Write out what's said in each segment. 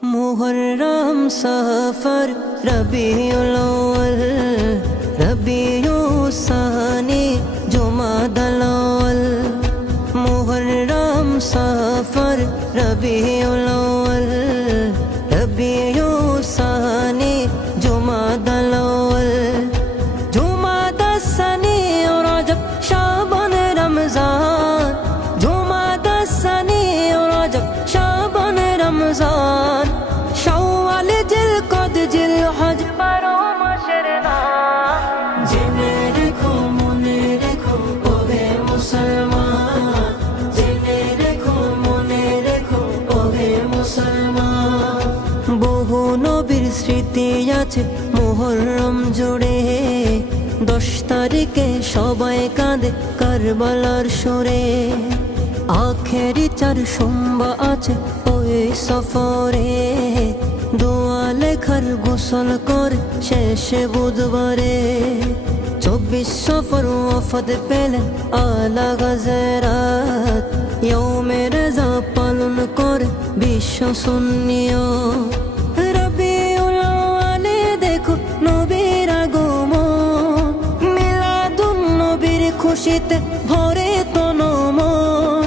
মুহররম সফর রবিউল আউয়াল রবিউস সানি জুমাদাল আউয়াল মুহররম সফর রবিউল আউয়াল রবিউস সানি জুমাদাল আউয়াল জুমাদাস সানি রজব শাবান রমজান জুমাদাস সানি রজব শাবান রমজান শাওয়াল জিলকদ জিলহজ 12 মাসের নাম জেনে রেখো মনে রেখো ওহে মুসলমান জেনে রেখো মনে রেখো ওহে মুসলমান বহু নবীর স্মৃতি আছে মুহররম জুড়ে 10 তারিখে সবাই কাঁদে কারবালার সুরে আখেরি 4 সোমবার আছে ওই সফরে দোয়া লেখার গোসল করে শেষে বুধবারে 24 সফর ওয়াফাত পেলেন আলা গাজরাত ইয়ৌমে রেজা পালন করে বিশ্ব সুন্নিয় রবিউল আউয়ালে দেখো নবীর আগমন মিলাদুন নবীর খুশিতে ভরে তন মন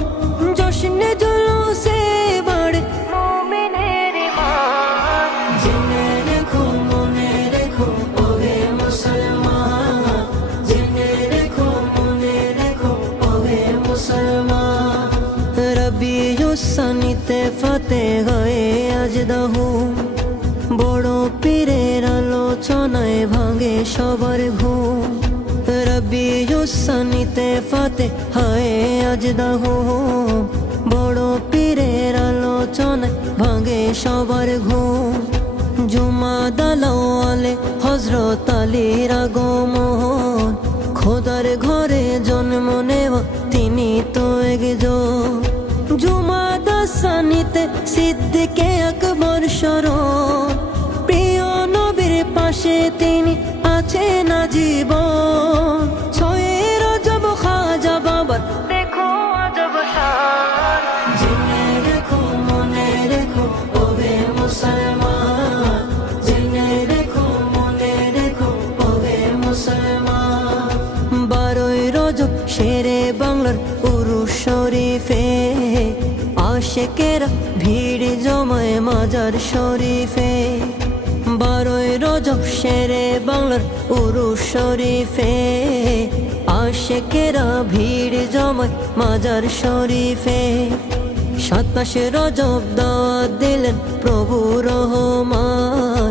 জশ্নে জুলুসে বাড়ে মুমিনের ঈমান জেনে রেখো মনে রেখো ওহে মুসলমান জেনে রেখো মনে রেখো ওহে মুসলমান রবিউস সানিতে ফাতে গায়ে আজ দাহুম বড় পীরের আলোচনায় ভাঙে সবার ঘুম রবিউস সানিতে ফাতে হায় আজ দাহুম বড় পীরের আলোচনায় ভাঙে সবার ঘুম জুমাদাল আউয়ালে হযরত আলীর আগমন খোদার ঘরে জন্ম নেওয়া তিনি তো একজন জুমাদাস সানিতে সিদ্দিকে আকবর শরণ প্রিয় নবীর পাশে তিনি আছেন আজীবন 6 রজব খাজা বাবার দেখো আজব শান জেনে রেখো মনে রেখো ওহে মুসলমান জেনে রেখো মনে রেখো ওহে মুসলমান 12 রজব শেরে বাংলার উরুস শরীফে আশেকেরা ভিড় জমায় মাজার শরীফে 12 রজব শেরে বাংলার উরুস শরীফে আশেকেরা ভিড় জমায় মাজার শরীফে 27 রজব দাওয়াত দিলেন প্রভু রহমান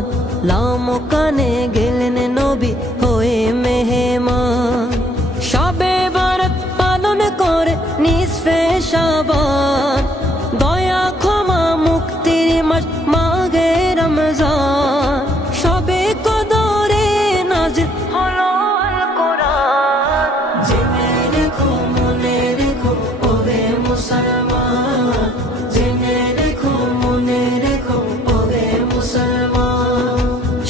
লামকানে গেলেন নবী হয়ে মেহমান শবে বরাত পালন করে নিসফে শাবান দয়া ক্ষমা মুক্তির মাস মাহে রমজান শবে কদরে নাজিল হলো আল কোরআন জেনে রেখো মনে রেখো ওহে মুসলমান জেনে রেখো মনে রেখো ওহে মুসলমান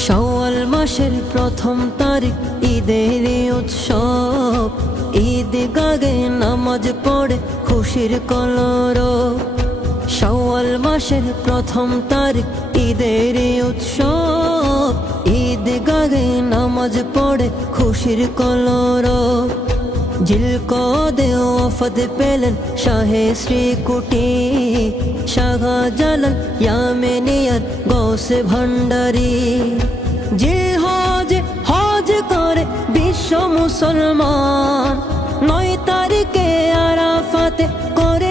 শাওয়াল মাসের প্রথম তারিখ ঈদের উৎসব ঈদ গাগে নামাজ পড়ে খুশির কলরব শাওয়াল মাসের প্রথম তারিখ ঈদের উৎসব ঈদ গাগে নামাজ পড়ে খুশির কলরব জিলকদে ওয়াফাত পেলেন শাহে শ্রীকুটি শাহজালাল ইয়ামেনিয়ার গৌসে ভান্ডারী জিলহজে হজ করে বিশ্ব মুসলমান 9 তারিখে আরাফাতে করে